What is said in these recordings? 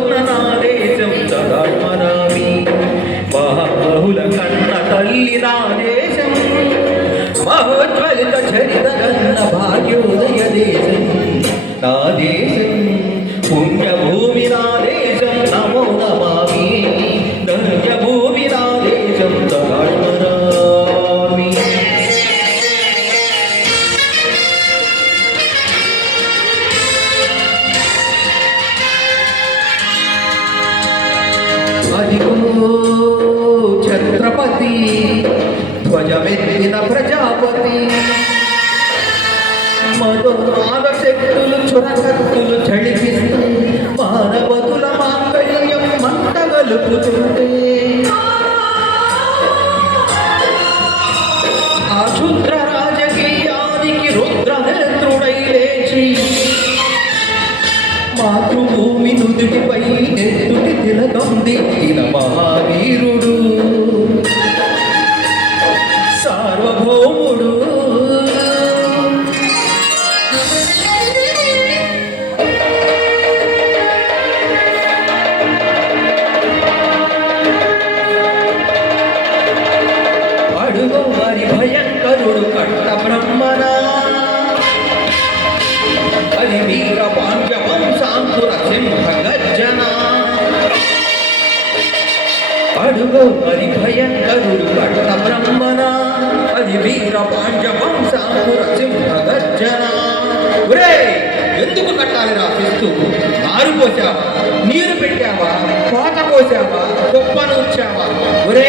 నూతనాదేశం చదమరామి బహుల కన్న తల్లి రాదేశం మహోజ్వలిత చరిత నా దేశం ధ్వజమెత్తిన ప్రజాపతి. మధుమాద శక్తులు చడిపిస్తే మానవతుల మాంగళ్యం మంట గలుపుతుంటే అశుద్ర రాజకీయానికి రుద్రనేత్రుడై లేచి మాతృభూమి నుదుటిపై నీరు పెట్టావా కోత కోసావా కుప్పను ఉంచావా? ఒరే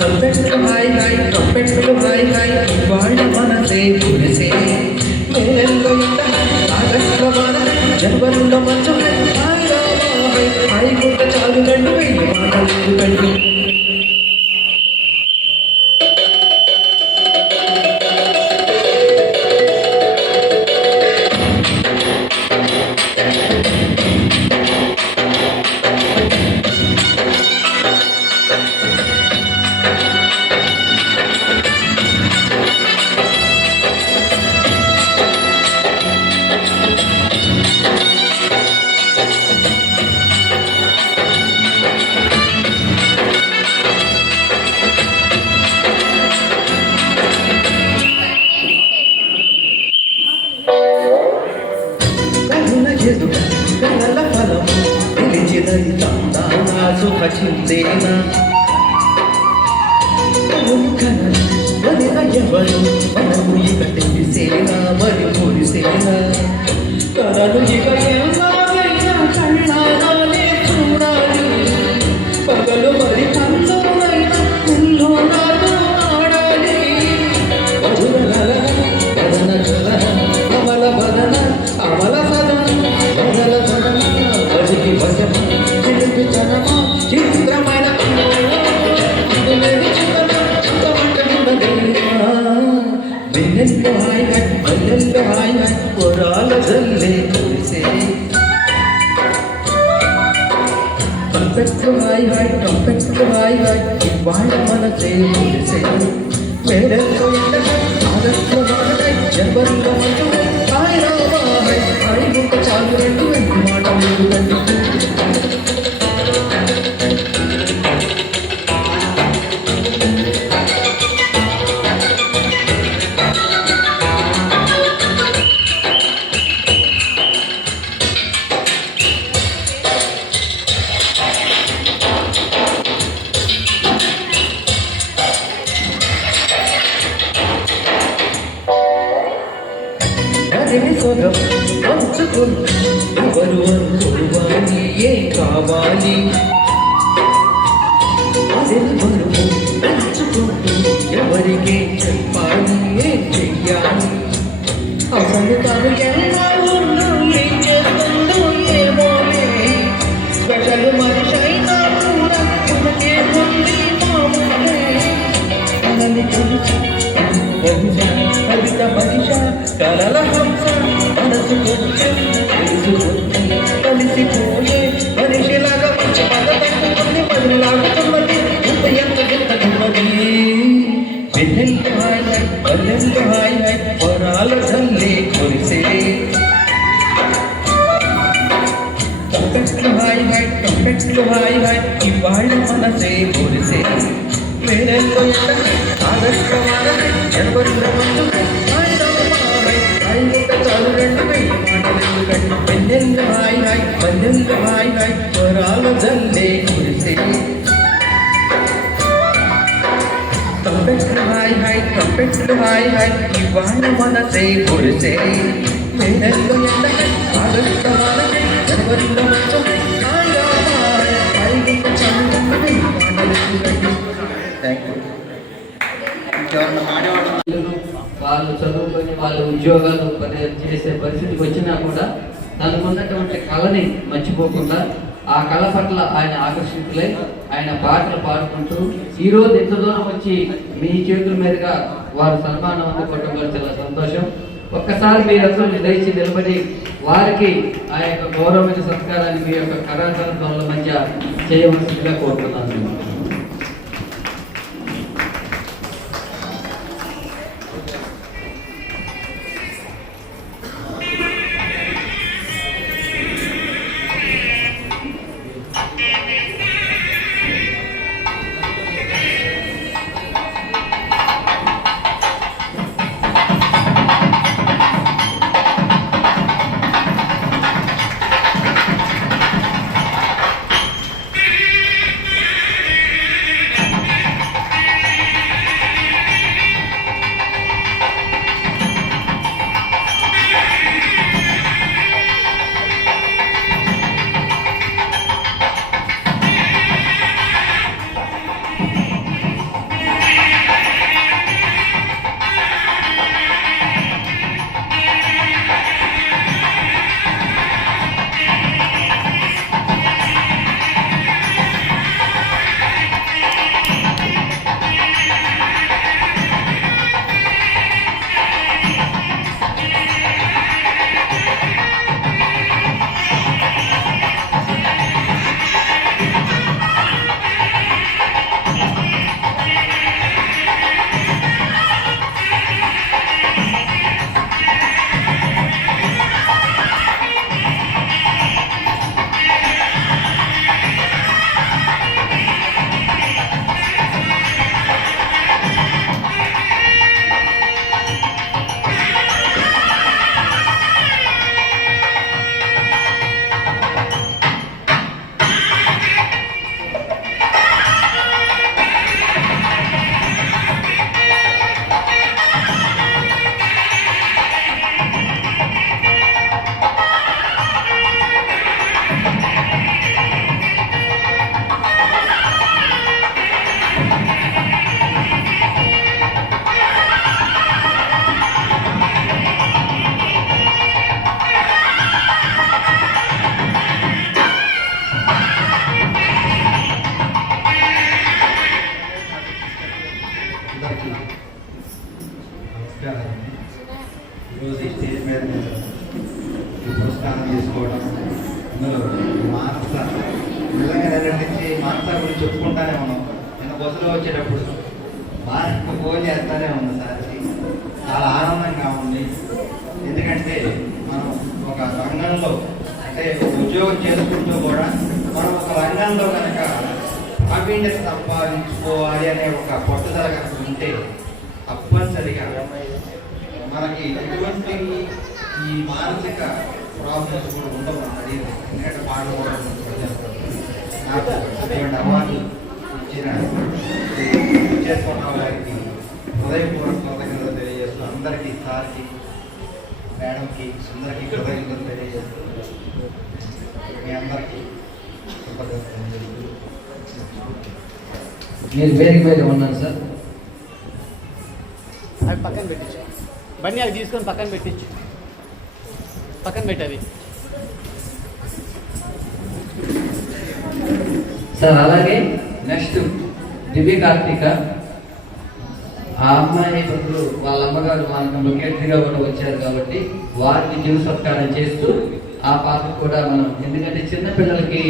தப்பெட்டு வாழ மனசே புரிசே జన్మనుల మధ్యమే హాయి కొట్ట చాలు కండు వెయ్యి మాటలు కండు சென்றாய் வாழ மனத்தை செய் பெடல் கொண்ட அதற்கு மனதை எவருக்கு రాజని సొగం ఏ కావాలి? అదెవ్వరు పంచుకుంటూ ఎవరికే చెప్పాలి? ఏ చెయ్యాలి? అవసరం కాదు 天。వాళ్ళు చదువుకొని వాళ్ళు ఉద్యోగాలు చేసే పరిస్థితికి వచ్చినా కూడా తనకున్నటువంటి కళని మర్చిపోకుండా ఆ కళ పట్ల ఆయన ఆకర్షితులై ఆయన పాటలు పాడుకుంటూ ఈ రోజు ఇంత దూరం వచ్చి మీ చేతుల మీదుగా వారు సన్మానం అందుకోవడం వల్ల చాలా సంతోషం. ఒక్కసారి మీరందరూ దయచి నిలబడి వారికి ఆ యొక్క గౌరవమైన సత్కారాన్ని మీ యొక్క కళాకారుల మధ్య చేయవలసిందిగా కోరుతున్నాను. ఒక రంగంలో కనుక ప్రావీణ్యత సంపాదించుకోవాలి అనే ఒక పట్టుదల కనుక ఉంటే తప్పనిసరిగా మనకి ఎటువంటి ఈ మానసిక ప్రాబ్లమ్స్ కూడా ఉండవు అది ఎందుకంటే పాడుకోవడం నాకు అటువంటి అవార్డు ఇచ్చిన చేసుకోవడం గారికి హృదయపూర్వక కృతజ్ఞతలు తెలియజేస్తూ అందరికీ సార్కి మేడంకి అందరికీ కృతజ్ఞతలు తెలియజేస్తూ మీ అందరికీ మీరు వేదిక మీద ఉన్నాను సార్. అవి పక్కన పెట్టించు. బండి అవి తీసుకొని పక్కన పెట్టించు. పక్కన పెట్టవి సార్ అలాగే నెక్స్ట్ దివ్య కార్తీక. ఆ అమ్మాయి బదులు వాళ్ళ అమ్మగారు మనకు లొకేటరీగా కూడా వచ్చారు కాబట్టి వారికి జీవ సత్కారం చేస్తూ ఆ పాపకు కూడా మనం ఎందుకంటే చిన్న పిల్లలకి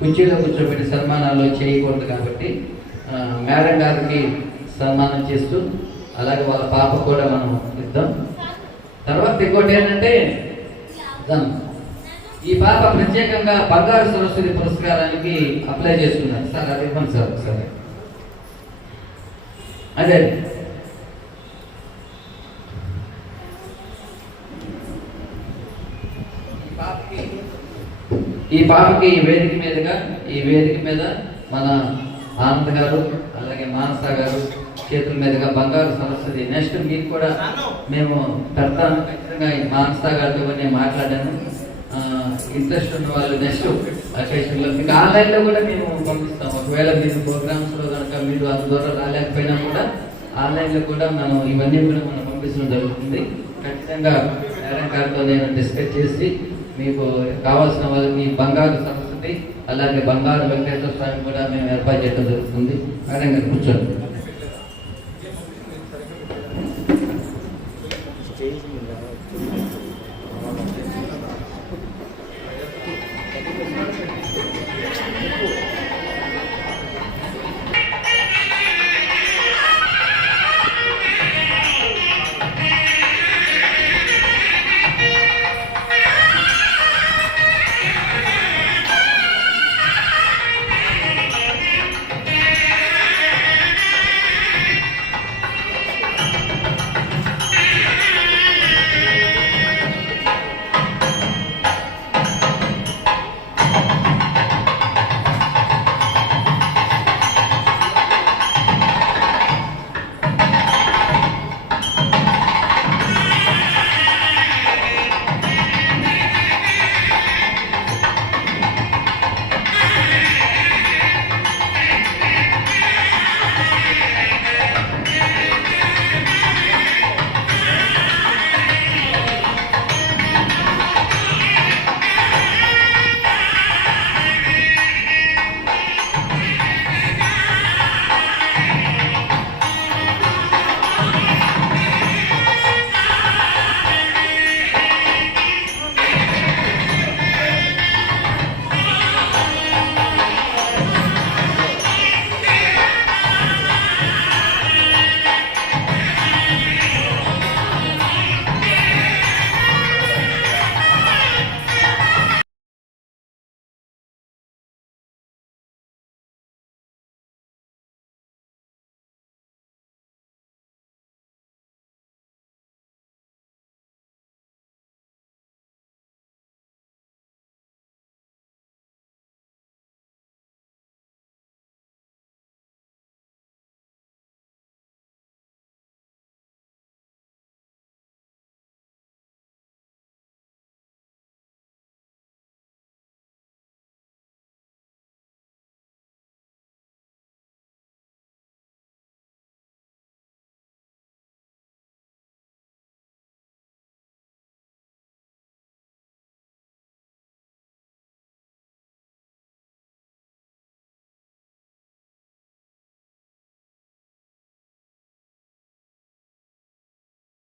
కుర్చీలో కూర్చోబెట్టి సన్మానాలు చేయకూడదు కాబట్టి మేడం గారికి సన్మానం చేస్తూ అలాగే వాళ్ళ పాప కూడా మనం ఇద్దాం. తర్వాత ఇంకోటి ఏంటంటే ఈ పాప ప్రత్యేకంగా బంగారు సరస్వతి పురస్కారానికి అప్లై చేసుకున్నారు. సార్ అది ఇవ్వండి సార్ ఒకసారి. అదే. ఈ పాపకి ఈ వేదిక మీదుగా ఈ వేదిక మీద మన ఆనంద్ గారు అలాగే మానస గారు చేతుల మీదుగా బంగారు సరస్వతి. నెక్స్ట్ మీకు కూడా మేము పెడతాను. ఖచ్చితంగా ఈ మానస గారితో నేను మాట్లాడాను. ఇంట్రెస్ట్ ఉన్న వాళ్ళు నెక్స్ట్ అకేషన్లో మీకు ఆన్లైన్లో కూడా మేము పంపిస్తాం. ఒకవేళ మీరు ప్రోగ్రామ్స్లో కనుక మీరు అందు ద్వారా రాలేకపోయినా కూడా ఆన్లైన్లో కూడా మనం ఇవన్నీ కూడా మనం పంపించడం జరుగుతుంది. ఖచ్చితంగా మేడం గారితో నేను డిస్కస్ చేసి మీకు కావాల్సిన వాళ్ళకి బంగారు సరస్వతి అలాగే బంగారు వెంకటేశ్వర స్వామి కూడా మేము ఏర్పాటు చేయడం జరుగుతుంది. అదే కూర్చోండి.